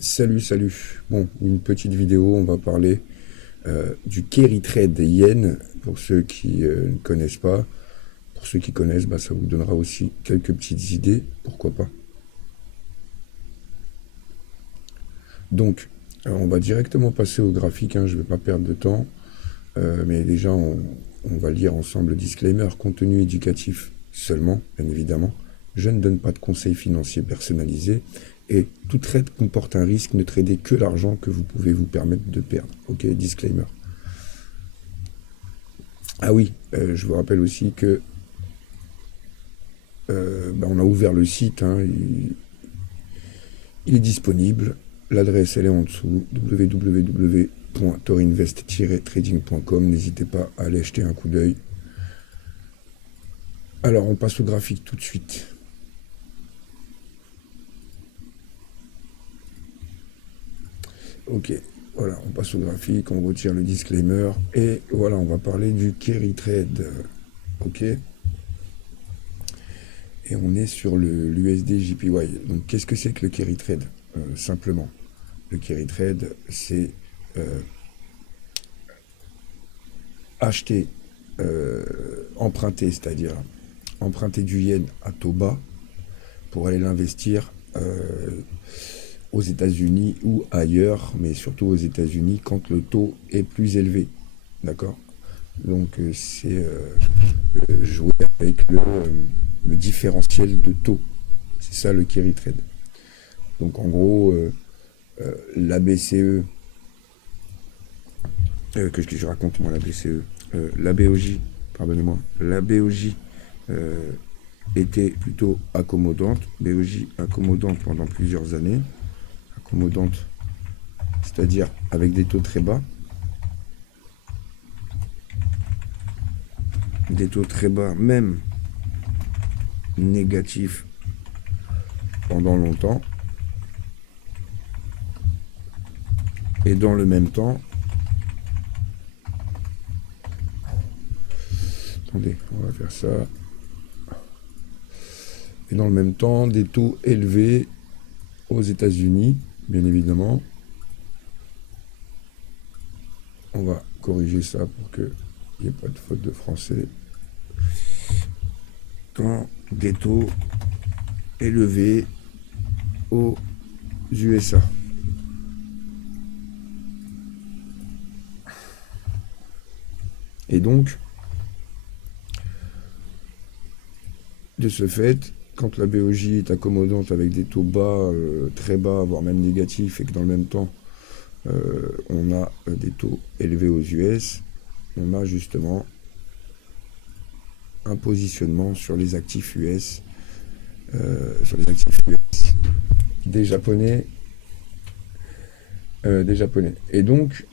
Salut. Bon, une petite vidéo, on va parler du carry trade yen pour ceux qui ne connaissent pas. Pour ceux qui connaissent, ça vous donnera aussi quelques petites idées, pourquoi pas. Donc, on va directement passer au graphique, je ne vais pas perdre de temps, mais déjà on va lire ensemble le disclaimer, contenu éducatif seulement, bien évidemment. Je ne donne pas de conseils financiers personnalisés et tout trade comporte un risque, ne tradez que l'argent que vous pouvez vous permettre de perdre. Ok, disclaimer. Ah oui, je vous rappelle aussi que on a ouvert le site, il est disponible. L'adresse elle est en dessous, www.torinvest-trading.com. N'hésitez pas à aller jeter un coup d'œil. Alors on passe au graphique tout de suite. Ok, voilà, on passe au graphique, on retire le disclaimer et voilà, on va parler du carry trade. Ok. Et on est sur l'USD JPY. Donc qu'est-ce que c'est que le carry trade simplement, le carry trade, c'est acheter, emprunter, c'est-à-dire emprunter du yen à taux bas pour aller l'investir aux États-Unis ou ailleurs, mais surtout aux États-Unis quand le taux est plus élevé. D'accord? Donc c'est jouer avec le différentiel de taux. C'est ça le carry trade. Donc en gros, la BCE, que je raconte moi la BCE, la BOJ, pardonnez-moi, la BOJ était plutôt accommodante, BOJ accommodante pendant plusieurs années, accommodante, c'est-à-dire avec des taux très bas, même négatifs pendant longtemps, et dans le même temps, attendez, on va faire ça, et dans le même temps, des taux élevés aux États-Unis, bien évidemment. On va corriger ça pour qu'il n'y ait pas de faute de français. Quand des taux élevés aux USA. Et donc, de ce fait, quand la BOJ est accommodante avec des taux bas, très bas, voire même négatifs, et que dans le même temps, on a des taux élevés aux US, on a justement un positionnement sur les actifs US, des Japonais. Et donc,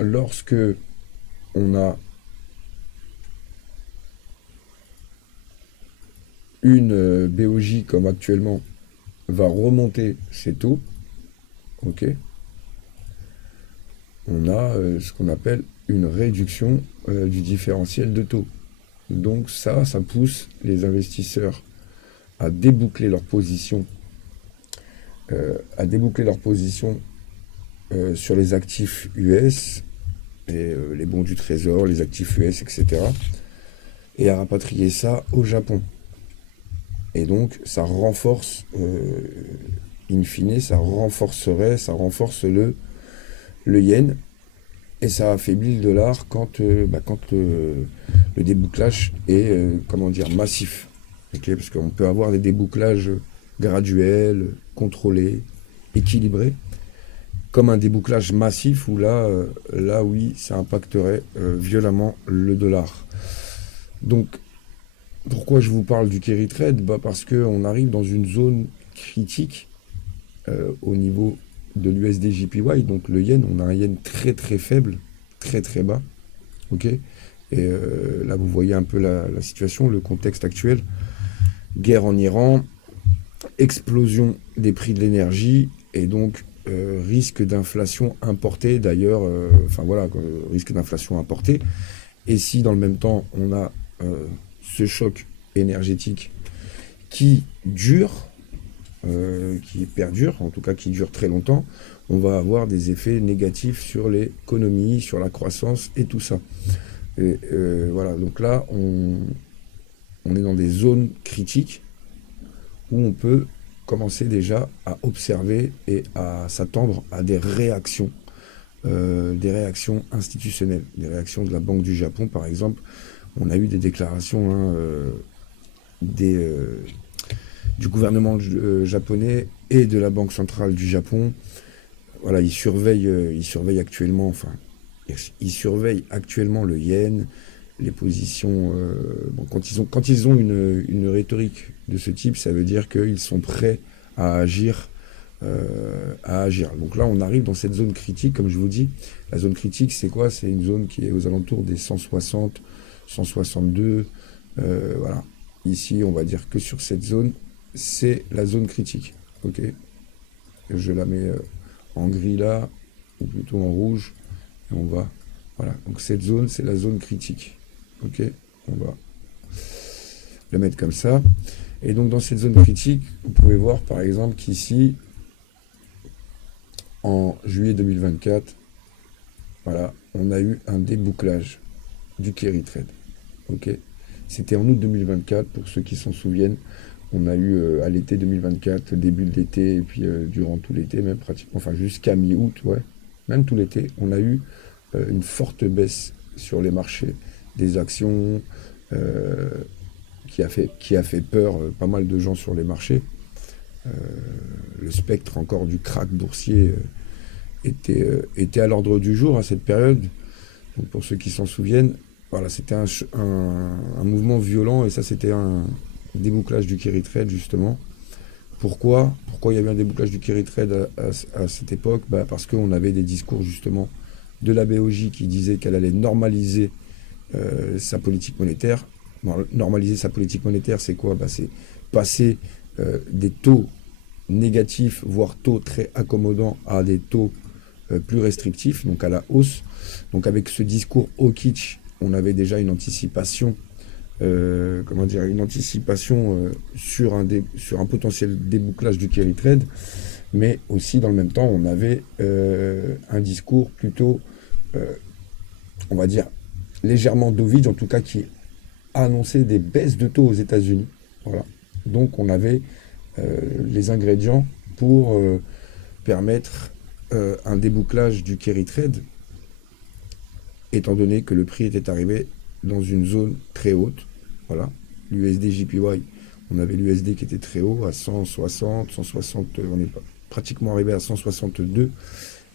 lorsque on a une BOJ comme actuellement va remonter ses taux, ok, on a ce qu'on appelle une réduction du différentiel de taux. Donc ça pousse les investisseurs à déboucler leur position, sur les actifs US et les bons du trésor, les actifs US, etc. et à rapatrier ça au Japon. Et donc ça renforce, in fine, ça renforce le yen, et ça affaiblit le dollar quand le débouclage est massif. Okay, parce qu'on peut avoir des débouclages graduels, contrôlés, équilibrés, comme un débouclage massif où là oui, ça impacterait violemment le dollar. Donc pourquoi je vous parle du carry trade? Parce qu'on arrive dans une zone critique au niveau de l'USD JPY, donc le yen, on a un yen très très faible, très très bas, ok. Et là vous voyez un peu la situation, le contexte actuel, guerre en Iran, explosion des prix de l'énergie, et donc risque d'inflation importée d'ailleurs, risque d'inflation importée. Et si dans le même temps on a ce choc énergétique qui dure, qui perdure, en tout cas qui dure très longtemps, on va avoir des effets négatifs sur l'économie, sur la croissance et tout ça. Et voilà, donc là, on est dans des zones critiques où on peut commencer déjà à observer et à s'attendre à des réactions institutionnelles, des réactions de la Banque du Japon, par exemple. On a eu des déclarations du gouvernement japonais et de la Banque centrale du Japon. Voilà, ils surveillent actuellement, enfin, ils surveillent actuellement le yen, les positions. Bon, quand ils ont une rhétorique de ce type, ça veut dire qu'ils sont prêts à agir. Donc là, on arrive dans cette zone critique, comme je vous dis. La zone critique, c'est quoi? C'est une zone qui est aux alentours des 160, 162. Voilà. Ici, on va dire que sur cette zone, c'est la zone critique. Ok. Je la mets en gris là, ou plutôt en rouge. Et on va. Voilà. Donc cette zone, c'est la zone critique. Ok. On va le mettre comme ça. Et donc dans cette zone critique, vous pouvez voir par exemple qu'ici, en juillet 2024, voilà, on a eu un débouclage du carry trade. Ok. C'était en août 2024, pour ceux qui s'en souviennent. On a eu à l'été 2024, début de l'été, et puis durant tout l'été, même pratiquement, enfin jusqu'à mi-août, ouais, même tout l'été, on a eu une forte baisse sur les marchés des actions, qui a fait peur pas mal de gens sur les marchés. Le spectre encore du krach boursier était à l'ordre du jour à cette période. Donc pour ceux qui s'en souviennent, voilà, c'était un mouvement violent, et ça c'était un débouclage du carry trade justement. Pourquoi il y avait un débouclage du carry trade à cette époque? Parce qu'on avait des discours justement de la BOJ qui disait qu'elle allait normaliser sa politique monétaire. Normaliser sa politique monétaire, c'est quoi? C'est passer des taux négatifs, voire taux très accommodants, à des taux plus restrictifs, donc à la hausse. Donc avec ce discours hawkish, on avait déjà une anticipation, sur un potentiel débouclage du carry trade, mais aussi dans le même temps, on avait un discours plutôt, on va dire, légèrement dovish, en tout cas qui annonçait des baisses de taux aux États-Unis. Voilà. Donc on avait les ingrédients pour permettre un débouclage du carry trade, étant donné que le prix était arrivé dans une zone très haute. Voilà, l'USD JPY, on avait l'USD qui était très haut, à 160, 160, on est pratiquement arrivé à 162,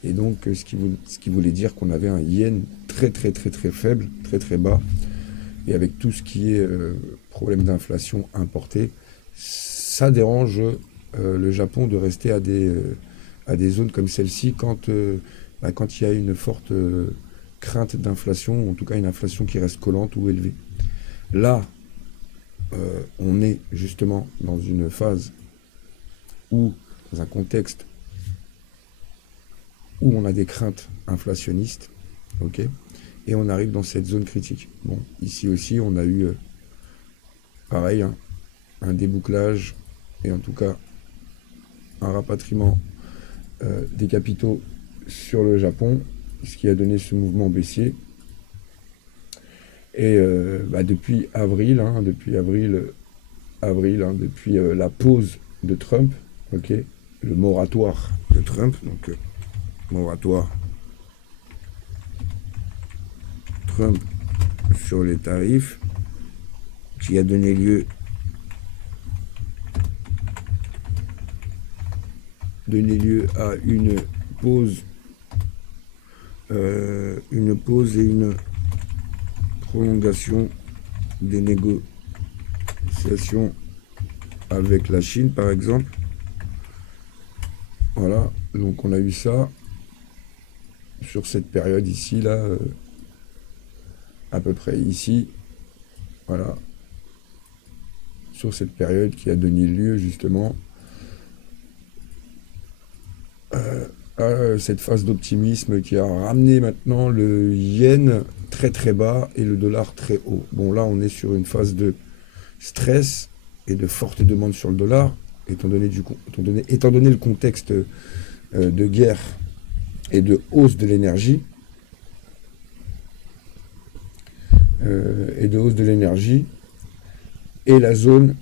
et donc ce qui voulait dire qu'on avait un yen très très très très faible, très très bas, et avec tout ce qui est problème d'inflation importé, ça dérange le Japon de rester à des zones comme celle-ci quand il y a une forte crainte d'inflation, en tout cas une inflation qui reste collante ou élevée. Là, on est justement dans une phase dans un contexte où on a des craintes inflationnistes, ok, et on arrive dans cette zone critique. Bon, ici aussi, on a eu, pareil, un débouclage, et en tout cas, un rapatriement des capitaux sur le Japon, ce qui a donné ce mouvement baissier. Et depuis avril, depuis la pause de Trump, ok, le moratoire de Trump, donc moratoire Trump sur les tarifs, qui a donné lieu à une pause et une prolongation des négociations avec la Chine, par exemple. Voilà, donc on a eu ça sur cette période ici, là, à peu près ici, voilà, sur cette période qui a donné lieu justement à cette phase d'optimisme qui a ramené maintenant le yen très très bas et le dollar très haut. Bon, là on est sur une phase de stress et de forte demande sur le dollar. étant donné le contexte de guerre et de hausse de l'énergie, et la zone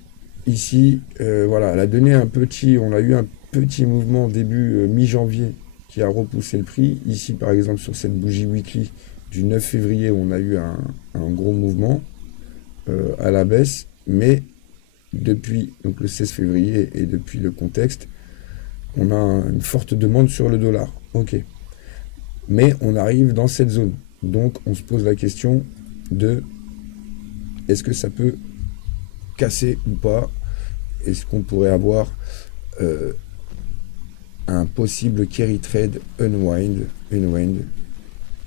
ici, voilà, elle a donné on a eu un petit mouvement début mi-janvier qui a repoussé le prix. Ici, par exemple, sur cette bougie weekly du 9 février, on a eu un gros mouvement à la baisse, mais depuis donc le 16 février et depuis le contexte, on a une forte demande sur le dollar. Ok. Mais on arrive dans cette zone. Donc on se pose la question de est-ce que ça peut casser ou pas? Est-ce qu'on pourrait avoir un possible carry trade unwind,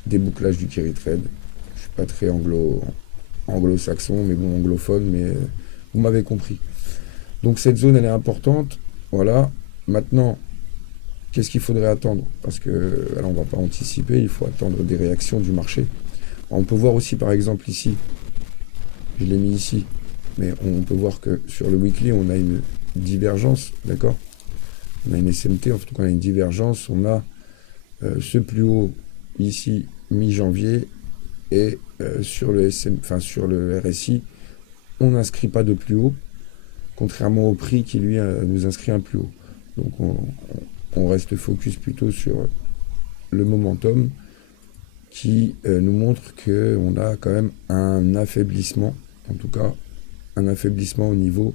débouclage du carry trade? Je suis pas très anglo-saxon, mais bon, anglophone, mais vous m'avez compris. Donc cette zone, elle est importante. Voilà. Maintenant, qu'est-ce qu'il faudrait attendre? Parce que là, on ne va pas anticiper, il faut attendre des réactions du marché. On peut voir aussi, par exemple, ici, je l'ai mis ici, mais on peut voir que sur le weekly, on a une divergence, d'accord? On a une SMT, en tout cas, on a une divergence. On a ce plus haut ici, mi-janvier, et sur le RSI, on n'inscrit pas de plus haut, contrairement au prix qui, lui, nous inscrit un plus haut. Donc, on reste focus plutôt sur le momentum qui nous montre qu'on a quand même un affaiblissement, en tout cas un affaiblissement au niveau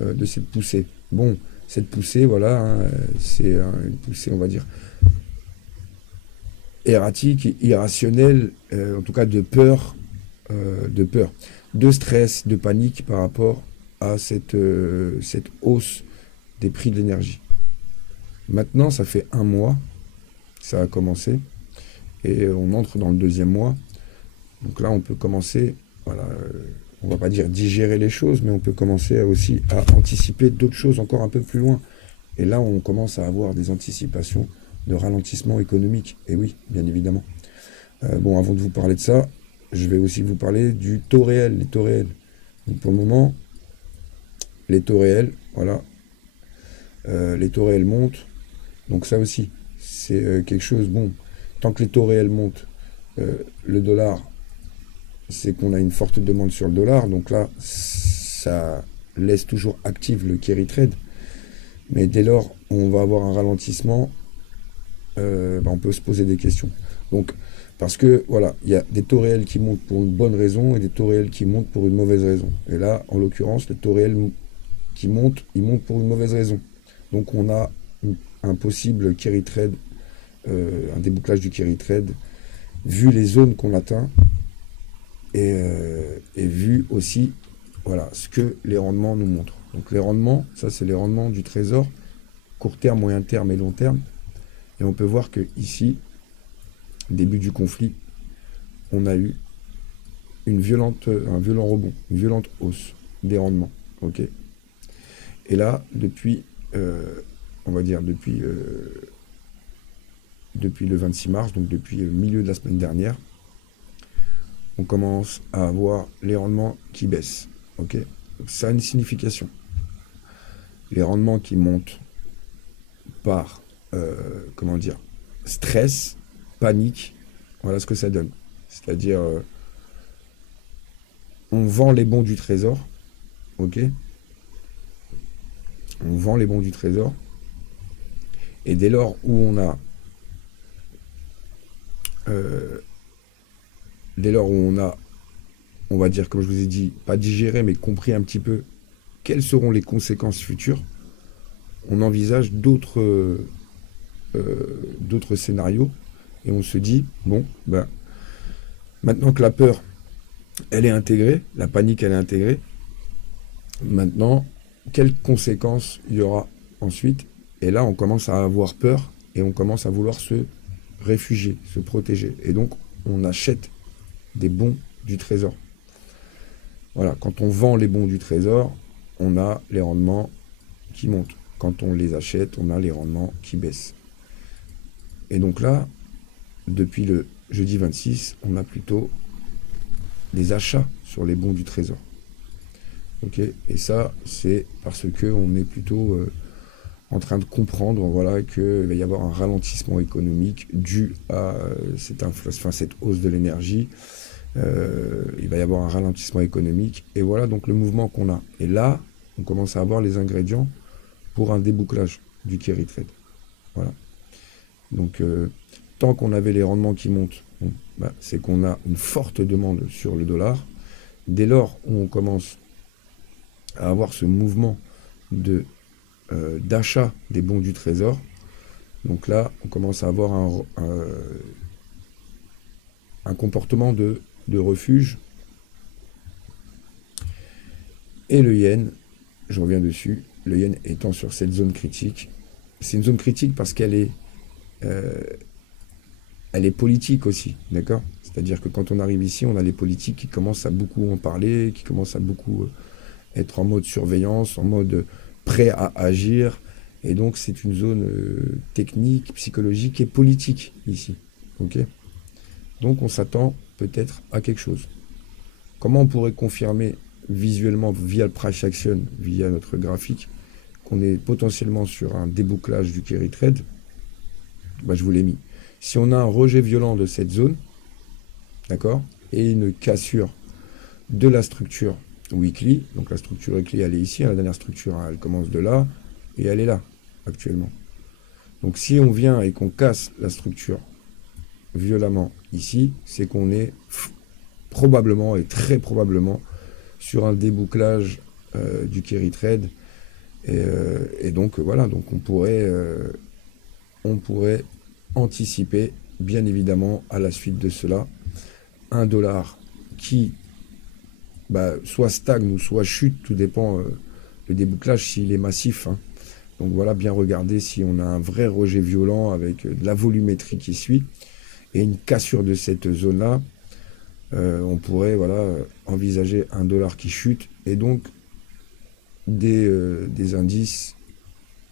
de cette poussée. Bon, cette poussée, voilà, hein, c'est une poussée, on va dire, erratique, irrationnelle, en tout cas de peur, de stress, de panique par rapport à cette hausse des prix de l'énergie. Maintenant, ça fait un mois, ça a commencé, et on entre dans le deuxième mois. Donc là, on peut commencer, voilà, on va pas dire digérer les choses, mais on peut commencer aussi à anticiper d'autres choses encore un peu plus loin. Et là, on commence à avoir des anticipations de ralentissement économique. Et oui, bien évidemment. Bon, avant de vous parler de ça, je vais aussi vous parler du taux réel, les taux réels. Donc pour le moment, les taux réels, voilà, les taux réels montent. Donc ça aussi, c'est quelque chose, bon, tant que les taux réels montent, le dollar, c'est qu'on a une forte demande sur le dollar. Donc là, ça laisse toujours active le carry trade. Mais dès lors où on va avoir un ralentissement, on peut se poser des questions. Donc, parce que, voilà, il y a des taux réels qui montent pour une bonne raison et des taux réels qui montent pour une mauvaise raison. Et là, en l'occurrence, les taux réels qui montent, ils montent pour une mauvaise raison. Donc, on a un possible carry trade, un débouclage du carry trade, vu les zones qu'on atteint et vu aussi, voilà, ce que les rendements nous montrent. Donc, les rendements, ça, c'est les rendements du trésor, court terme, moyen terme et long terme. Et on peut voir que ici, début du conflit, on a eu un violent rebond, une violente hausse des rendements. Okay. Et là, depuis, on va dire depuis le 26 mars, donc depuis le milieu de la semaine dernière, on commence à avoir les rendements qui baissent. Okay. Donc, ça a une signification. Les rendements qui montent par stress, panique, voilà ce que ça donne. C'est-à-dire, on vend les bons du trésor, ok? On vend les bons du trésor, et dès lors où on a, on va dire, comme je vous ai dit, pas digéré, mais compris un petit peu quelles seront les conséquences futures, on envisage d'autres scénarios, et on se dit, bon, ben, maintenant que la peur, elle est intégrée, la panique, elle est intégrée, maintenant, quelles conséquences il y aura ensuite? Et là, on commence à avoir peur, et on commence à vouloir se réfugier, se protéger. Et donc, on achète des bons du trésor. Voilà, quand on vend les bons du trésor, on a les rendements qui montent. Quand on les achète, on a les rendements qui baissent. Et donc là, depuis le jeudi 26, on a plutôt des achats sur les bons du trésor. Ok, et ça, c'est parce que on est plutôt en train de comprendre, voilà, qu'il va y avoir un ralentissement économique dû à cette hausse de l'énergie. Il va y avoir un ralentissement économique, et voilà donc le mouvement qu'on a. Et là, on commence à avoir les ingrédients pour un débouclage du carry trade. Voilà. Donc, tant qu'on avait les rendements qui montent, bon, bah, c'est qu'on a une forte demande sur le dollar. Dès lors où on commence à avoir ce mouvement d'achat des bons du trésor, donc là, on commence à avoir un comportement de refuge. Et le yen, je reviens dessus, le yen étant sur cette zone critique. C'est une zone critique parce qu'elle est politique aussi, d'accord? C'est-à-dire que quand on arrive ici, on a les politiques qui commencent à beaucoup en parler, qui commencent à beaucoup être en mode surveillance, en mode prêt à agir. Et donc, c'est une zone technique, psychologique et politique ici. Ok? Donc, on s'attend peut-être à quelque chose. Comment on pourrait confirmer visuellement via le price action, via notre graphique, qu'on est potentiellement sur un débouclage du carry trade? Bah, je vous l'ai mis. Si on a un rejet violent de cette zone, d'accord, et une cassure de la structure weekly, donc la structure weekly, elle est ici, la dernière structure, elle commence de là, et elle est là, actuellement. Donc si on vient et qu'on casse la structure violemment ici, c'est qu'on est probablement, et très probablement, sur un débouclage du carry trade, et donc voilà, donc on pourrait anticiper, bien évidemment, à la suite de cela, un dollar qui soit stagne ou soit chute, tout dépend le débouclage s'il est massif. Hein. Donc voilà, bien regarder si on a un vrai rejet violent avec de la volumétrie qui suit et une cassure de cette zone-là, on pourrait envisager un dollar qui chute et donc des indices,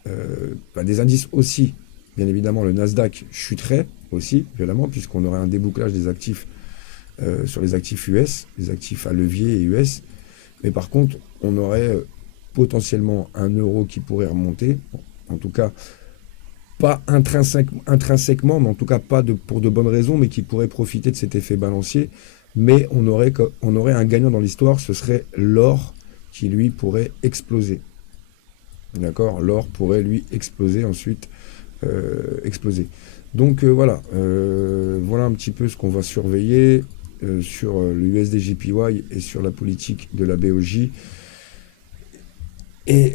des indices aussi. Bien évidemment, le Nasdaq chuterait aussi violemment puisqu'on aurait un débouclage des actifs sur les actifs US, les actifs à levier et US. Mais par contre, on aurait potentiellement un euro qui pourrait remonter. Bon, en tout cas, pas intrinsèquement, mais en tout cas pas pour de bonnes raisons, mais qui pourrait profiter de cet effet balancier. Mais on aurait un gagnant dans l'histoire, ce serait l'or qui, lui, pourrait exploser. D'accord? L'or pourrait, lui, exploser ensuite. Exploser. Donc voilà un petit peu ce qu'on va surveiller sur le USD/JPY et sur la politique de la BOJ et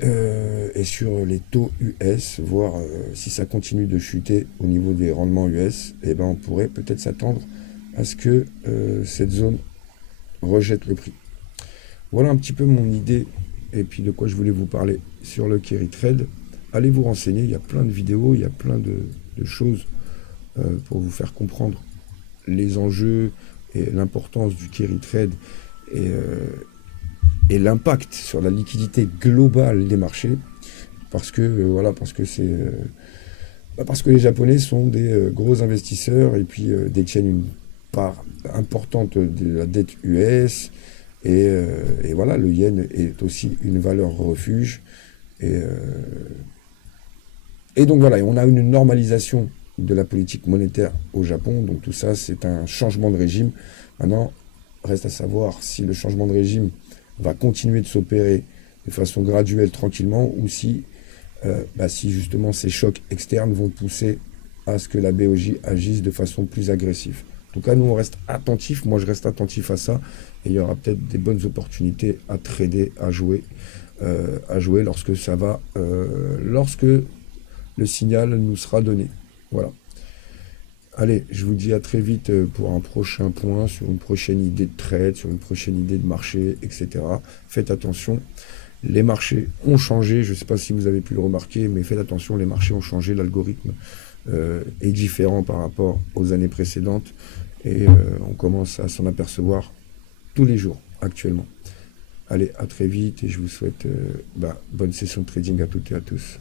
sur les taux US, voir si ça continue de chuter au niveau des rendements US, et on pourrait peut-être s'attendre à ce que cette zone rejette le prix. Voilà un petit peu mon idée et puis de quoi je voulais vous parler sur le carry trade. Allez vous renseigner, il y a plein de vidéos, il y a plein de choses pour vous faire comprendre les enjeux et l'importance du carry trade et l'impact sur la liquidité globale des marchés, parce que parce que les Japonais sont des gros investisseurs et puis détiennent une part importante de la dette US et voilà, le yen est aussi une valeur refuge et donc voilà, on a une normalisation de la politique monétaire au Japon. Donc tout ça, c'est un changement de régime. Maintenant, reste à savoir si le changement de régime va continuer de s'opérer de façon graduelle, tranquillement, ou si justement ces chocs externes vont pousser à ce que la BOJ agisse de façon plus agressive. En tout cas, nous, on reste attentifs. Moi, je reste attentif à ça. Et il y aura peut-être des bonnes opportunités à trader, à jouer lorsque le signal nous sera donné. Voilà. Allez, je vous dis à très vite pour un prochain point, sur une prochaine idée de trade, sur une prochaine idée de marché, etc. Faites attention, les marchés ont changé, je ne sais pas si vous avez pu le remarquer, mais faites attention, les marchés ont changé, l'algorithme est différent par rapport aux années précédentes et on commence à s'en apercevoir tous les jours actuellement. Allez, à très vite et je vous souhaite bonne session de trading à toutes et à tous.